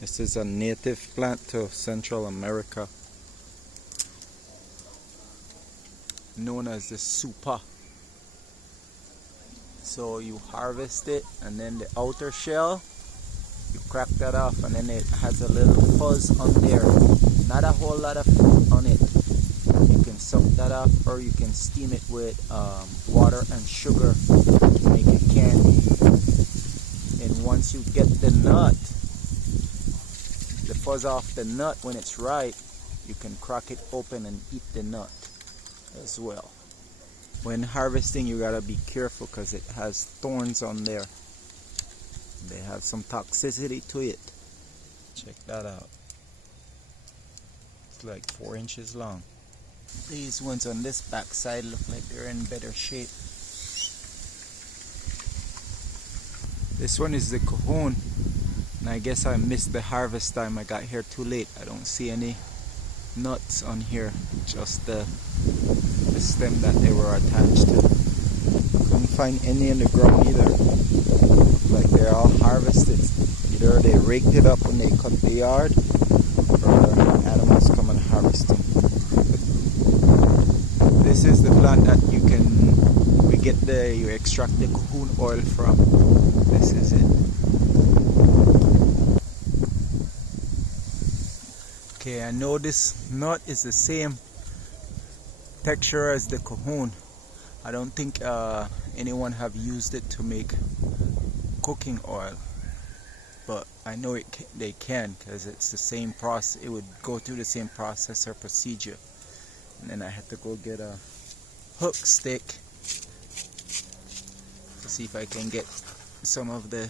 This is a native plant to Central America, known as the super. So you harvest it, and then the outer shell, you crack that off, and then it has a little fuzz on there. Not a whole lot of fruit on it. You can suck that off, or you can steam it with water and sugar to make it candy. And once you get the nut, the fuzz off the nut, when it's ripe, you can crack it open and eat the nut as well. When harvesting, you gotta be careful because it has thorns on there. They have some toxicity to it. Check that out. It's like 4 inches long. These ones on this back side look like they're in better shape. This one is the cajon, and I guess I missed the harvest time. I got here too late. I don't see any nuts on here, just the stem that they were attached to. Couldn't find any in the ground either. Like they're all harvested. Either they raked it up when they cut the yard, or animals come and harvest them. This is the plant that you extract the cajon oil from. This is it. Okay, I know this nut is the same texture as the cajon. I don't think anyone have used it to make cooking oil, but I know they can, because it's the same process. It would go through the same process or procedure. And then I had to go get a hook stick to see if I can get some of the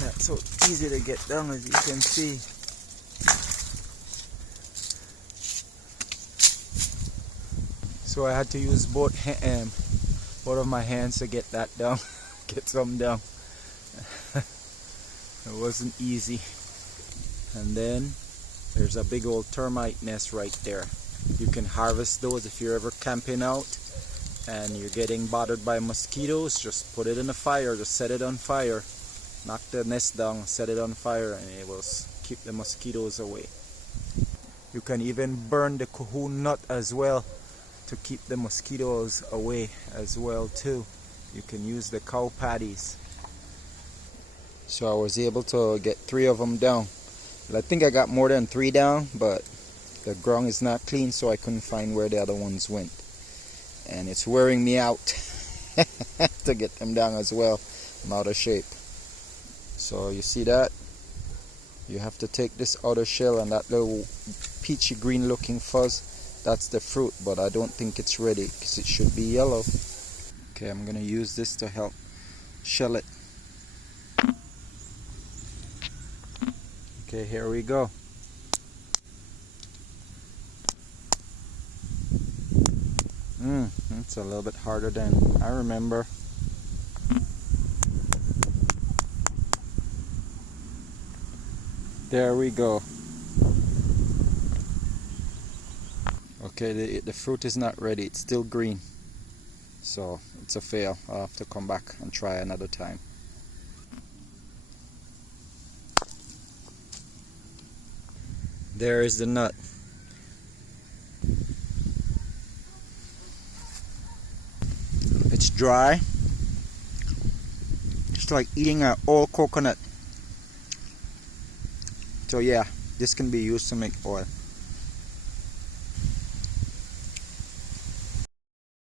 not so easy to get down, as you can see. So I had to use both of my hands to get that down, get some down. It wasn't easy. And then there's a big old termite nest right there. You can harvest those if you're ever camping out and you're getting bothered by mosquitoes. Just put it in the fire, just set it on fire. Knock the nest down, set it on fire, and it will keep the mosquitoes away. You can even burn the cajon nut as well to keep the mosquitoes away as well too. You can use the cow patties. So I was able to get 3 of them down. I think I got more than 3 down, but the ground is not clean, so I couldn't find where the other ones went. And it's wearing me out to get them down as well. I'm out of shape. So you see that? You have to take this outer shell, and that little peachy green looking fuzz, that's the fruit, but I don't think it's ready because it should be yellow. Okay, I'm gonna use this to help shell it. Okay, here we go. It's a little bit harder than I remember. There we go. Okay, the fruit is not ready. It's still green. So it's a fail. I'll have to come back and try another time. There is the nut. It's dry. It's like eating an old coconut. So yeah, this can be used to make oil.